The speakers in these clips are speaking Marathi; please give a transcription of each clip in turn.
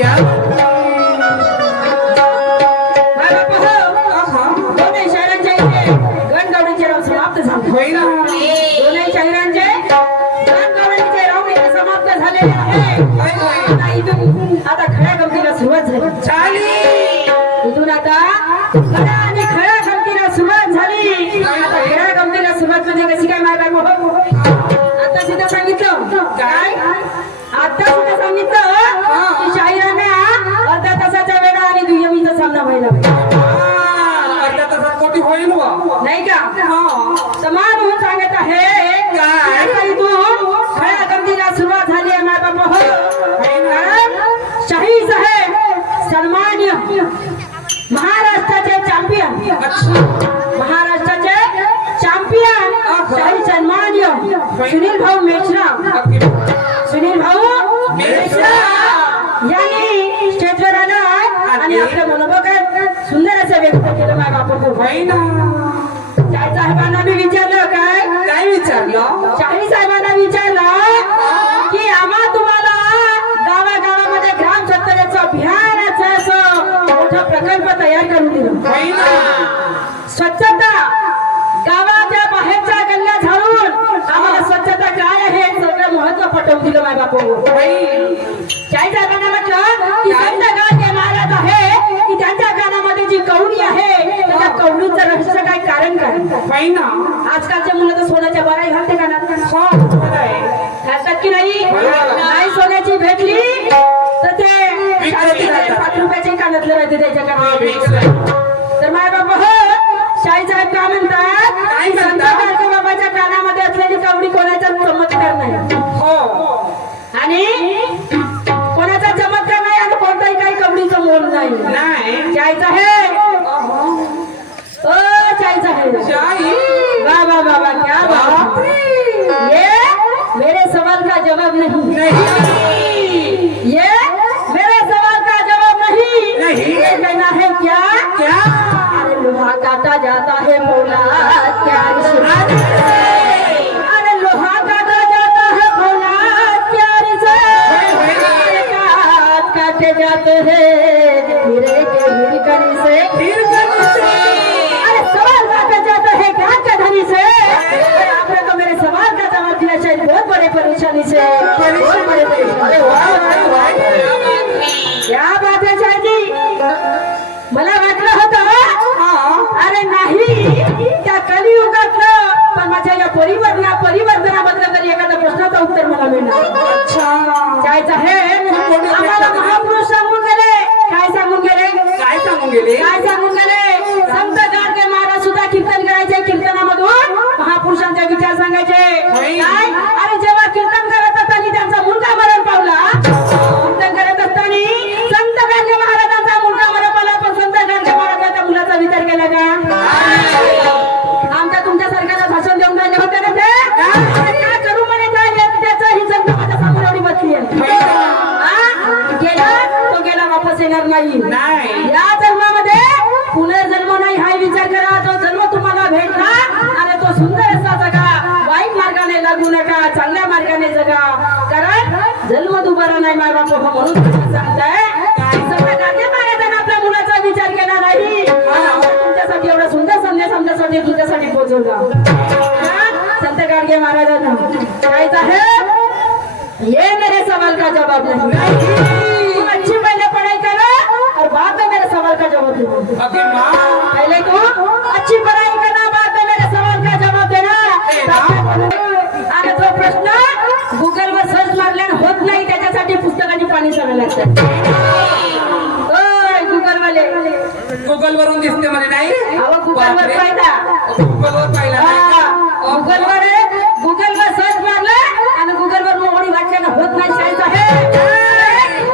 क्या होय ना दोन्ही शहरांचे गणगवळणीचे राव समाप्त झालेले आहे. इथून आता खऱ्या गमतीला सुरुवात झाली. इथून आता खऱ्या आणि खऱ्या गमतीला सुरुवात झाली. आता खऱ्या गमतीला सुरुवात म्हणजे कशी काय माहिती आता सुद्धा सांगितलं काय आता सुद्धा सांगितलं की शाहिरांना अर्धा तासाचा वेळा आणि दुय्यमीचा सामना व्हायला अर्धा तासात कोटी होईल वा नाही का समान होऊन सांगत आहे काय इथून खऱ्या गमतीला सुरुवात झाली आहे माझा बाप शाही साहेब सन्मान्य महाराष्ट्राचे चॅम्पियन महाराष्ट्राचे चॅम्पियन शाही सन्मान्य सुनील भाऊ मेश्राम सुनील भाऊ मेश्राम यांनी स्टेजवर आलाय आणि आपलं मनोबल सुंदर असं व्यक्त केलं माझ्या बापू शाही साहेबांना मी विचारलं काय विचारलं शाही साहेबांना विचारलं की आम्हा तुम्हाला गावागावामध्ये ग्राम स्वच्छतेचं अभियानाचं असं मोठा प्रकल्प तयार करून दिलं. स्वच्छता गावाच्या बाहेरच्या गल्ल्या झाडून आम्हाला स्वच्छता काय आहे सगळं महत्व पटवून दिलं माझ्या बापू. शाही साहेबांना म्हटलं की संत गाडगे महाराज आहे की त्यांच्या कानामध्ये जी कवडी आहे त्या कवडीचं रहस्य काय कारण काय आजकालच्या मुलं तर सोन्याच्या बराई घालते कानात घालतात की नाही नाही सोन्याची भेटली तर ते 5 रुपयाचे कानातले राहते त्याच्या कानात. तर माय बाबा शाही साहेब काय म्हणतात संत गाडगे बाबाच्या कानामध्ये असलेली कवडी कोणाचा चमत्कार नाही आणि कोणाचा चमत्कार नाही आणि कोणताही काही कवडीचं मोल नाही. शाही साहेब ओ शाही साहेब वाह वाह वाह वाह क्या बात ये मेरे सवाल का जवाब नहीं ये मेरे सवाल का जवाब नहीं ये कहना है क्या अरे लोहा काटा जाता है बोला क्या अरे लोहा काटा जाता है बोला क्या काटे जाते हैं हीरे के हिरकनी से अरे सवाल काटा जाता है क्या का धनी से आपने तो मेरे सवाल का जवाब दिया शायद बहुत बड़े परेशानी से बहुत बड़े परेशानी. क्या बात है शाह जी मला वाटलं होतं अरे नाही त्या कलियुगातलं पण माझ्या या परिवर्तनाबद्दल तरी एखाद्या प्रश्नाचं उत्तर मला मिळणार. शाही साहेब आम्हाला महापुरुष सांगून गेले काय सांगून गेले संत गाडगे महाराज सुद्धा कीर्तन करायचे कीर्तनामधून महापुरुषांचे विचार सांगायचे काय अरे जेव्हा कीर्तन करत असताना त्यांचा मुलगा मरण पावला कीर्तन करत असताना संत गाडगे महाराजांचा मुलगा मरण पावला पण संत गाडगे महाराजांच्या मुलाचा विचार केला का आमच्या तुमच्या सरकारला भाषण देऊन राहिले होते ना ते काय करू म्हणे त्याचा ही संत माझ्या समोर एवढी बसली गेला तो गेला वापस येणार नाही. या जन्मामध्ये पुनर्जन्म नाही हा विचार करा. जो जन्म तुम्हाला भेटला आणि तो सुंदर असा जगा वाईट मार्गाने लागू नका चांगल्या मार्गाने जगा कारण जन्म दुबारा नाही माय बाप म्हणून सांगताय आपल्या मुलाचा विचार केला नाही तुमच्यासाठी एवढा सुंदर संदेश आमच्यासाठी तुझ्यासाठी पोहोचवला संत गाडगे महाराजांना काय आहे ये मेरे सवाल का जवाब नहीं तुम अच्छी पहले पढ़ाई करो और बाद में मेरे सवाल का जवाब देना. पहले तो अच्छी पढ़ाई करना बाद में मेरे सवाल का जवाब देना. आणि तो प्रश्न गुगल वर सर्च मारल्याने होत नाही त्याच्यासाठी पुस्तकाची पाणी सगळं लागतं. गुगल वरून दिसते मला नाही गुगल वर पाहिला गुगल वर सर्च मारलं आणि गुगल वर मोहरी वाटल्यानं होत नाही. शाही साहेब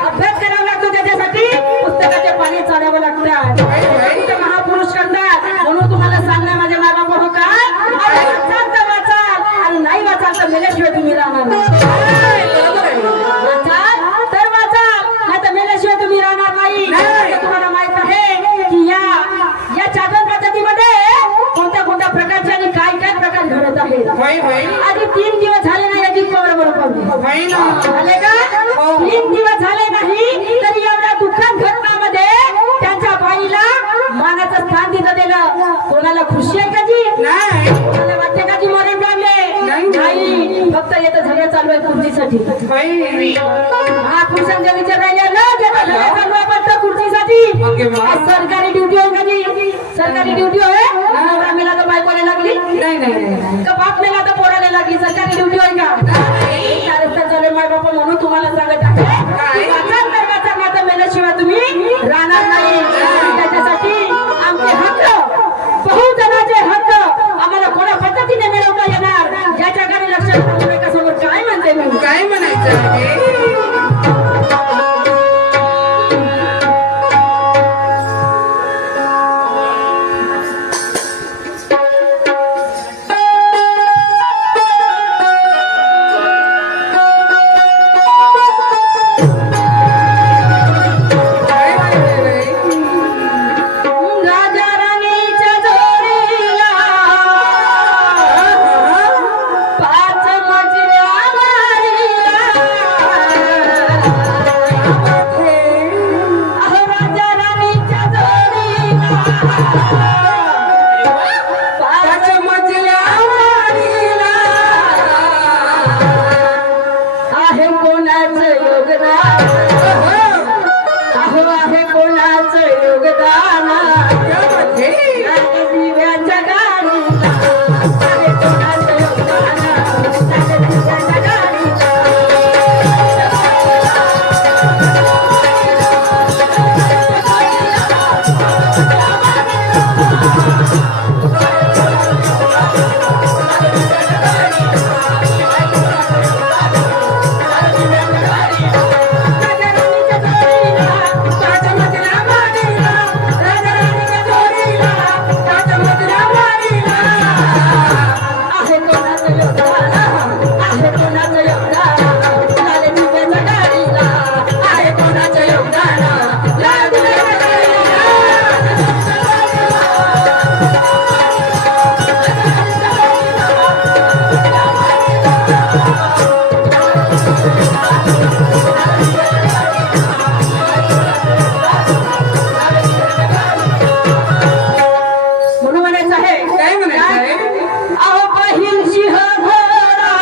अभ्यास करावा लागतो त्याच्यासाठी पुस्तकाचे पाणी चढावं लागतात. महापुरुष करतात म्हणून तुम्हाला सांगणार माझ्या मागा बघू काय वाचाल तर वाचाल आणि नाही वाचाल तर मेल्याशिवाय तुम्ही राहणार वाचाल तर वाचाल नाही तर मेल्याशिवाय तुम्ही राहणार नाही. तुम्हाला माहित आहे की या चादर पद्धतीमध्ये कोणत्या प्रकारचे आणि काय प्रकार घडत आहेत. आधी 3 दिवस झाले नाही अजित पवार बरोबर झाले का 3 दिवस झाले नाही तरी म्हटलं कोणाला खुशी आहे का जी नाही कोणाला वाटते का जी मरण नाही. नाही फक्त येतं झगडा चालू आहे खुर्चीसाठी बाई हा खुर्च्यांच्या विचार राहिले ना जेव्हा झगडा चालू आहे फक्त खुर्चीसाठी ओके वा. आज सरकारी ड्युटी आहे का जी सरकारी ड्युटी आहे नवरा मेला तर बायकोला लागली नाही नाही नाही का बाप मेला तर पोराला लागली सरकारी ड्युटी आहे का त्या रस्त्यात झाले माय बापा म्हणून तुम्हाला सांगत आहे वाचन कर्माचा नातं मेल्याशिवाय तुम्ही राहणार नाही त्याच्यासाठी आमचे हक्क बहुजनाचे हक्क आम्हाला कोणा पद्धतीने मिळवता येणार ज्याच्या घरी लक्षात ठेवू नका समोर काय म्हणते मी काय म्हणायचं आहे राजा राणीच्या जोडीला पाच मजल्या वारीला अहो राजा राणीच्या जोडीला पाच मजल्या वारीला आहे कोणाचं योगदान अहो आहे कोणाचं योगदान दिव्याच्या गाडीला आहे कोणाचं योगदान दिव्याच्या गाडीला राजा राणीच्या जोडीला पाच मजल्या वारीला राजा राणीच्या जोडीला पाच मजल्या वारीला आहे कोणाचं योगदान आहे कोणाचं योगदान लाल दिव्याच्या गाडीला आहे कोणाचं योगदान लाल दिव्याच्या गाडीला म्हणून म्हणायचं आहे काय म्हणायचं आहे? अहो बहीण सिंह घोडा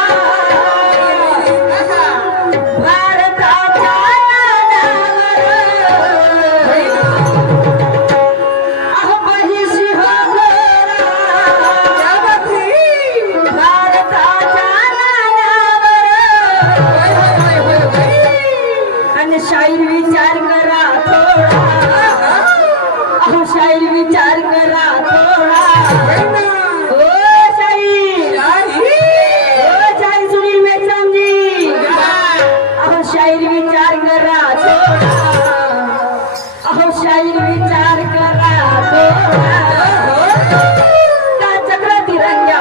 भारताच्या नावावर अहो बहीण सिंह घोडा भारताच्या नावावर आणि शाहीर विचार करा थोडा अहो शाहीर विचार करा थोडा ओ शाहीर ओ शाहीर सुनील मेचामजी अहो शाहीर विचार करा थोडा अहो शाहीर विचार करा थोडा का चक्र तिरंग्या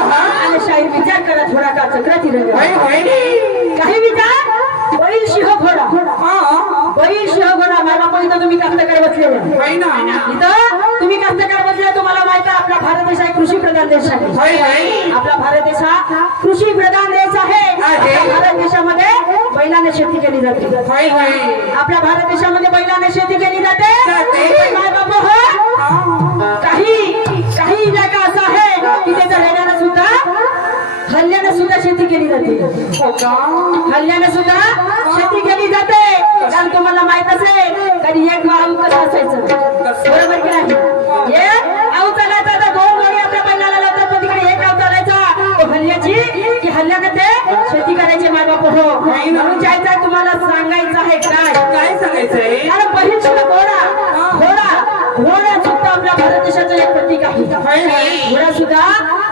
विचार करा थोडा का चक्र काही विचार बैल सिंह घोडा बैल सिंह घोडा मला पण तुम्ही कास्तकार बसलेले इथं तुम्ही कास्तकार बसले तुम्हाला माहित आहे आपला भारत देश आहे कृषी प्रधान देश आहे. आपला भारत देश हा कृषी प्रधान देश आहे. आपल्या भारत देशामध्ये बैलाने शेती केली जाते होय होय आपल्या भारत देशामध्ये बैलाने शेती केली जाते जाते. काय बाबा हो काही जागा असा आहे की त्याच्या हल्ल्याने सुद्धा शेती केली जाते हो का हल्ल्याने सुद्धा शेती केली जाते कारण तुम्हाला माहित असेल कधी एक वाहू कसं असायचं बरोबर की नाही एक आऊ चालायचा तर दोन गोळी आपल्या बैलाला लावतात तर तिकडे एक आऊ चालायचा तो हल्ल्याची की हल्ल्याने ते शेती करायचे माय बाप हो म्हणून जायचं तुम्हाला सांगायचं आहे काय सांगायचंय अरे बहिष्ठ घोडा सुद्धा आपल्या भारत देशाचं एक प्रतीक आहे घोडा सुद्धा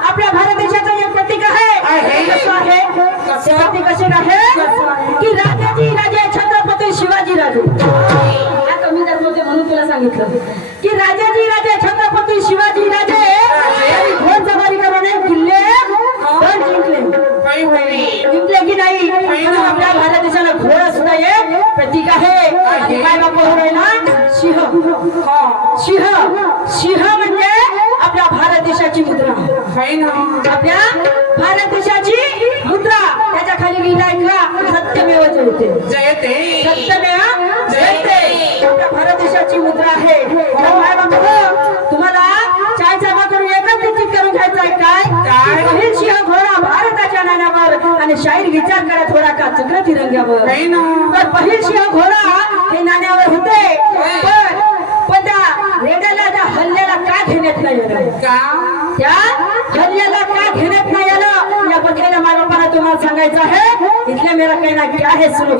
आपल्या भारत देशाचं एक प्रतीक आहे कसं आहे प्रतीक कसे आहे की राजे छत्रपती शिवाजी राजे हा कमी दर होते म्हणून तुला सांगितलं की राजे छत्रपती शिवाजी राजे यांनी घोडसवारी करून किल्ले जिंकले की नाही म्हणून आपल्या भारत देशाला घोडा सुद्धा एक प्रतीक आहे आणि काय बाप ना सिंह म्हणजे आपल्या भारत देशाची मुद्रा आपल्या भारत देशाची मुद्रा त्याच्या खाली लिहिलाय का सत्यमेव जयते सत्यमेव जयते आपल्या भारत देशाची मुद्रा आहे काय बाप तुम्हाला चाय जमा करून एकच निश्चित करून घ्यायचं आहे काय पहिल सिंह घोडा भारताच्या नाण्यावर आणि शाहीर विचार करा थोडा का चक्र तिरंग्यावर तर पहिल सिंह घोडा हे नाण्यावर होते पण त्या रेड्याला त्या हल्ल्याला का घेण्यात नाही आलं त्या हल्ल्याला का घेण्यात नाही आलं या बदलेल्या मालकांना तुम्हाला सांगायचं आहे इथले मेरा कहना क्या है सुनो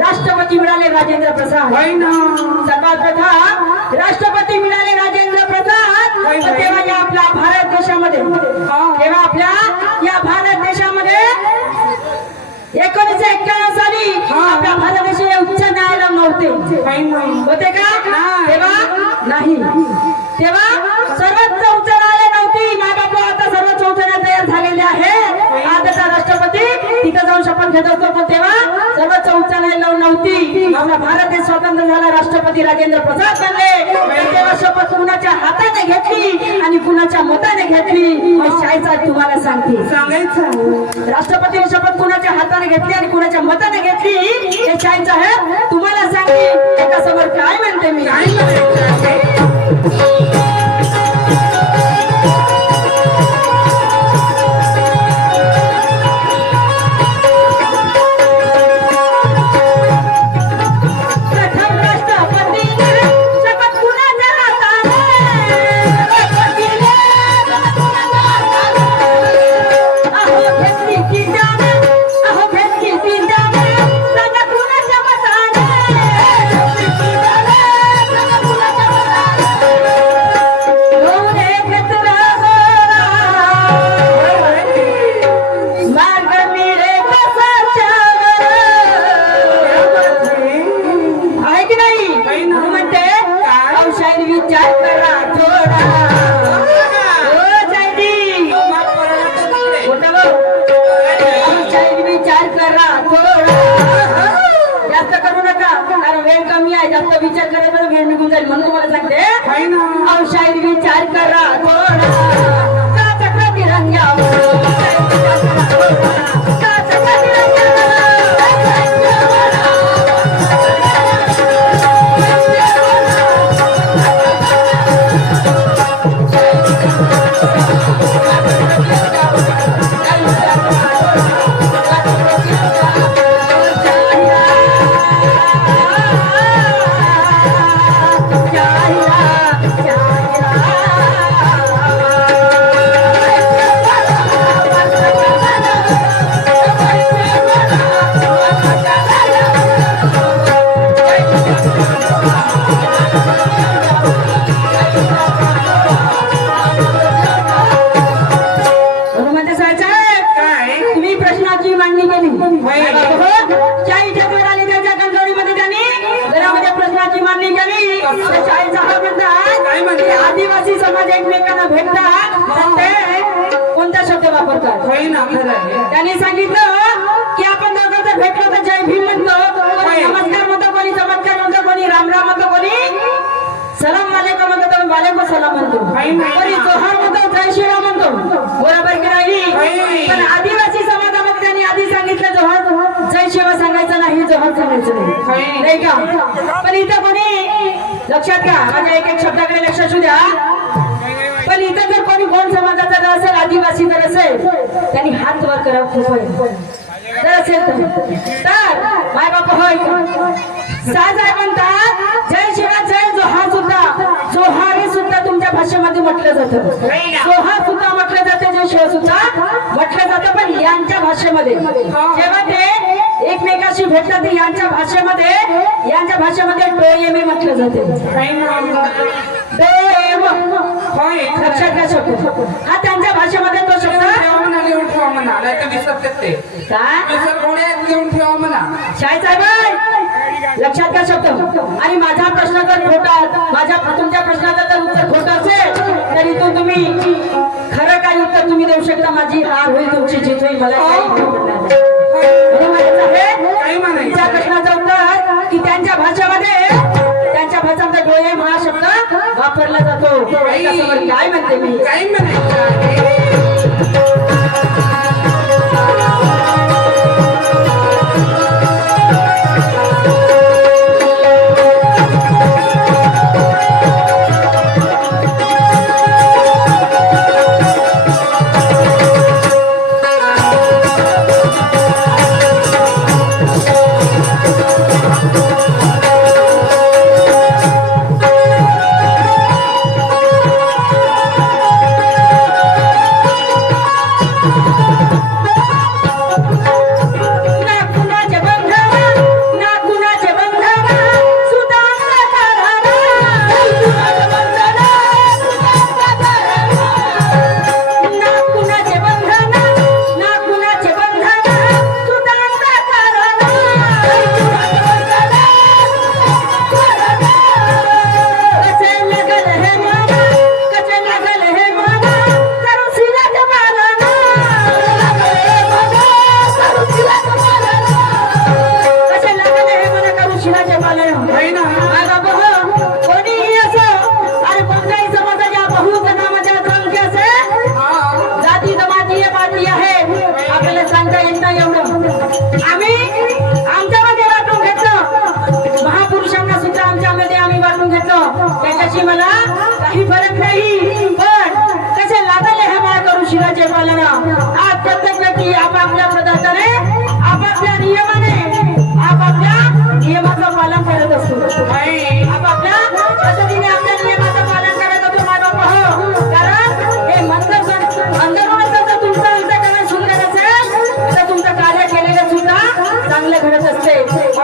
राष्ट्रपती मिळाले राजेंद्र प्रसाद. होय ना. सर्वात प्रथम राष्ट्रपती मिळाले राजेंद्र प्रसाद. होय, होय. तेव्हा या आपल्या भारत देशामध्ये तेव्हा आपल्या या भारत देशामध्ये 1991 साली आपल्या भारत देशाचे उच्च न्यायालय नव्हते. होय ना. होते का? नाही. तेव्हा नाही. तेव्हा सर्वोच्च उच्च न्यायालय नव्हती. माय बाप आता सर्वोच्च उच्च न्यायालय तयार झालेले आहे. आजचा राष्ट्रपती तिथे जाऊन शपथ घेत असतो, पण तेव्हा सर्वोच्च उच्च न्यायालय नव्हती. आपला भारत देश स्वतंत्र झाला, राष्ट्रपती राजेंद्र प्रसाद बनले. तेव्हा शपथ कुणाच्या हाताने घेतली आणि कुणाच्या मताने घेतली हे शाहीचा तुम्हाला सांगते. सांगायचं. राष्ट्रपतीने शपथ कुणाच्या हाताने घेतली आणि कुणाच्या मताने घेतली हे शाहीचं आहे तुम्हाला सांगते. एका समोर काय म्हणते मी? काय म्हणायचं? प्रथम राष्ट्रपतीने शपथ कुणाच्या हाताने अहो घेतली की त्याने, अहो घेतली की त्याने, सांगा कुणाच्या मताने? होऊन एक घेतला मार्ग मिळे कसाच्यावर. आहे की नाही? म्हणून म्हणते अहो शाहीर विचार करा थोडा. हो शाहिरी मोठं भाऊ. अहो शाहीर विचार करा थोडा. जास्त करू नका, कारण वेळ कमी आहे. जास्त विचार करायचा वेळ निघून जाईल, म्हणून तुम्हाला सांगते होय ना. अहो शाहीर विचार करा थोडा. का चक्र तिरंग्यावर का चक्र तिरंग्यावर. म्हणते साहेब काय? तुम्ही प्रश्नाची मांडणी केली. होय. शाही ठेकर आली त्यांच्या कंट्रोलीमध्ये, त्यांनी घरामध्ये प्रश्नाची मांडणी केली. त्या शाहीचा हा काय म्हणतात म्हणतात? की आदिवासी समाज एकमेकांना भेटतात तर ते कोणता शब्द वापरतात? होय ना. खरं आहे. त्यांनी सांगितलं की आपण दोघं जर भेटलो तर जय भीम म्हणतो, कोणी नमस्कार म्हणतो, कोणी चमत्कार म्हणतो, कोणी राम राम म्हणतो, कोणी सलाम वालेकुम म्हणतो, कोणी वालेकुम सलाम म्हणतो, कोणी जोहार म्हणतो, जय श्रीराम म्हणतो. बरोबर की नाही? पण आदिवासी समाजामध्ये त्यांनी आधी सांगितलं जोहार जय शिवा सांगायचं नाही, जोहार सांगायचं नाही, नाही का? पण इथं कोणी लक्षात का, माझ्या एक एक शब्दाकडे लक्ष असू द्या. पण इथं जर कोणी कोण समाजाचा जर असेल, आदिवासी जर असेल, त्यांनी हात वर करा खूप जर असेल तर माय बाप होय. साज आहे म्हणतात जय शिवा जय जोहार सुद्धा, जोहार हे सुद्धा तुमच्या भाषेमध्ये म्हटलं जातं. जोहार सुद्धा म्हटलं जातं, जय शिवा सुद्धा म्हटलं जातं. पण यांच्या भाषेमध्ये जेव्हा ते एकमेकाशी भेटतात यांच्या भाषेमध्ये डोयेमे म्हटलं जाते. डोयेम होय. लक्षात घ्या शब्द हा त्यांच्या भाषेमध्ये तो शब्द ठेवा म्हणा, लिहून ठेवा म्हणा. नाही तर विसरतात ते. काय विसर थोडे लिहून ठेवा म्हणा. शाहीर साहेब लक्षात घ्या शब्द. आणि माझा प्रश्न जर खोटा, तुमच्या प्रश्नाचं जर उत्तर खोटं असेल तरी तो तुम्ही खरं काही उत्तर तुम्ही देऊ शकता. माझी हार होईल, तुमची जीत होईल, मला काही म्हणणार नाही. म्हणून म्हणायचं आहे, काय म्हणायचं? त्या प्रश्नाचं उत्तर की त्यांच्या भाषेमध्ये डोळे हा शब्द वापरला जातो. त्याच्यासमोर काय म्हणते मी? काय म्हणायचं?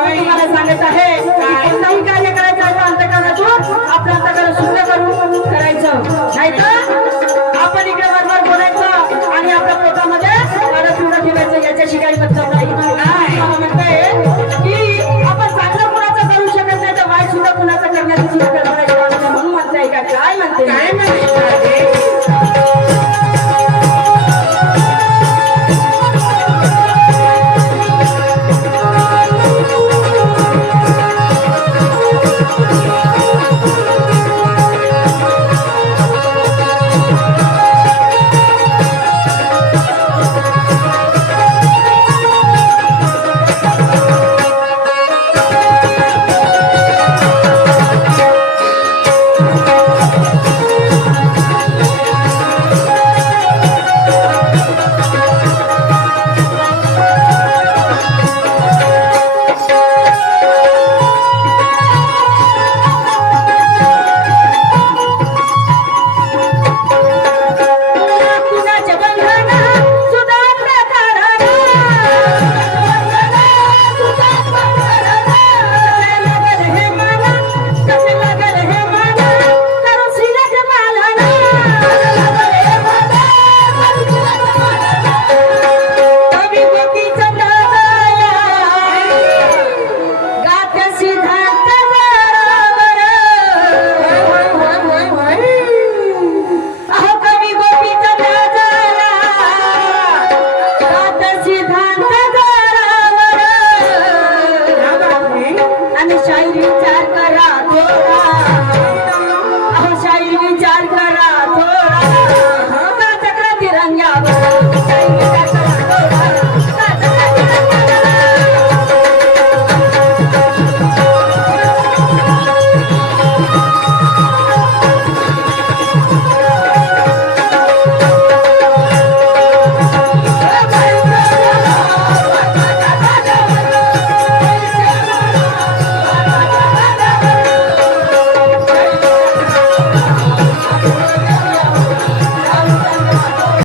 तुम्हाला सांगत आहे की कोणताही कार्य करायचं आहे अंतकरणातून आपलं अंतकरण शुद्ध करून करायचं, नाहीतर आपण इकडे बरोबर बोलायचं आणि आपल्या पोटामध्ये परत ठेवायचं, याच्याशी काही मतलब नाही.